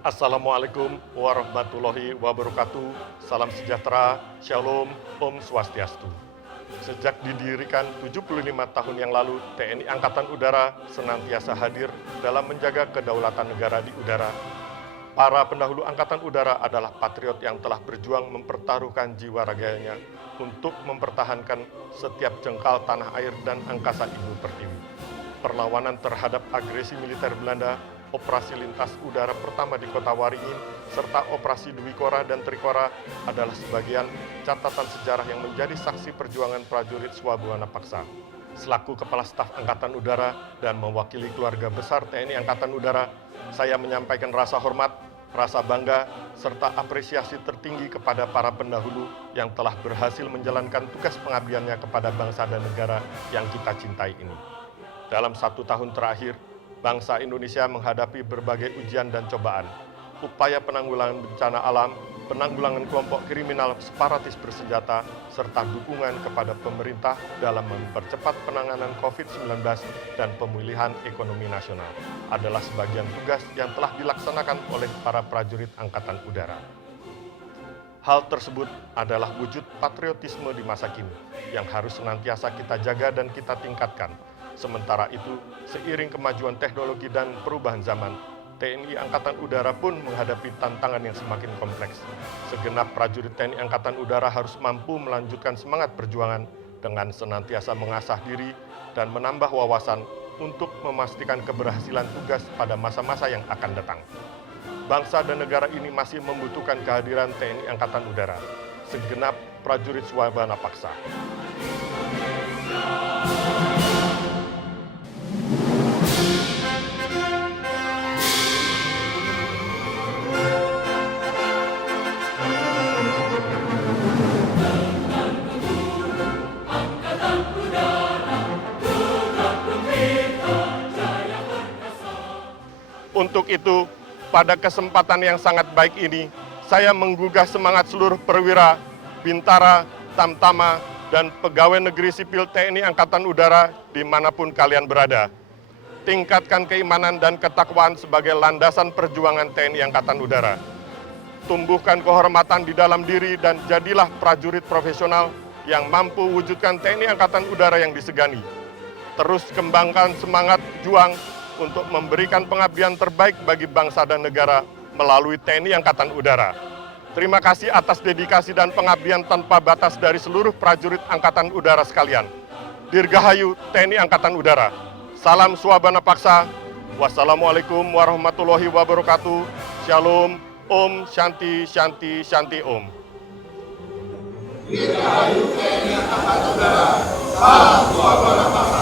Assalamualaikum warahmatullahi wabarakatuh. Salam sejahtera, Shalom, Om Swastiastu. Sejak didirikan 75 tahun yang lalu, TNI Angkatan Udara senantiasa hadir dalam menjaga kedaulatan negara di udara. Para pendahulu Angkatan Udara adalah patriot yang telah berjuang mempertaruhkan jiwa raganya untuk mempertahankan setiap jengkal tanah air dan angkasa Ibu Pertiwi. Perlawanan terhadap agresi militer Belanda, operasi lintas udara pertama di kota Waringin, serta operasi Dwi Kora dan Trikora adalah sebagian catatan sejarah yang menjadi saksi perjuangan prajurit Swabuana Paksa. Selaku Kepala Staf Angkatan Udara dan mewakili keluarga besar TNI Angkatan Udara, saya menyampaikan rasa hormat, rasa bangga, serta apresiasi tertinggi kepada para pendahulu yang telah berhasil menjalankan tugas pengabdiannya kepada bangsa dan negara yang kita cintai ini. Dalam 1 tahun terakhir, bangsa Indonesia menghadapi berbagai ujian dan cobaan. Upaya penanggulangan bencana alam, penanggulangan kelompok kriminal separatis bersenjata, serta dukungan kepada pemerintah dalam mempercepat penanganan COVID-19 dan pemulihan ekonomi nasional adalah sebagian tugas yang telah dilaksanakan oleh para prajurit Angkatan Udara. Hal tersebut adalah wujud patriotisme di masa kini yang harus senantiasa kita jaga dan kita tingkatkan. Sementara itu, seiring kemajuan teknologi dan perubahan zaman, TNI Angkatan Udara pun menghadapi tantangan yang semakin kompleks. Segenap prajurit TNI Angkatan Udara harus mampu melanjutkan semangat perjuangan dengan senantiasa mengasah diri dan menambah wawasan untuk memastikan keberhasilan tugas pada masa-masa yang akan datang. Bangsa dan negara ini masih membutuhkan kehadiran TNI Angkatan Udara, segenap prajurit Swabuana Paksa. Untuk itu, pada kesempatan yang sangat baik ini, saya menggugah semangat seluruh perwira, bintara, tamtama, dan pegawai negeri sipil TNI Angkatan Udara dimanapun kalian berada. Tingkatkan keimanan dan ketakwaan sebagai landasan perjuangan TNI Angkatan Udara. Tumbuhkan kehormatan di dalam diri dan jadilah prajurit profesional yang mampu wujudkan TNI Angkatan Udara yang disegani. Terus kembangkan semangat juang untuk memberikan pengabdian terbaik bagi bangsa dan negara melalui TNI Angkatan Udara. Terima kasih atas dedikasi dan pengabdian tanpa batas dari seluruh prajurit Angkatan Udara sekalian. Dirgahayu TNI Angkatan Udara. Salam Swabuana Paksa. Wassalamualaikum warahmatullahi wabarakatuh. Shalom, Om, Shanti, Shanti, Shanti, Om. Dirgahayu TNI Angkatan Udara. Salam Swabuana Paksa.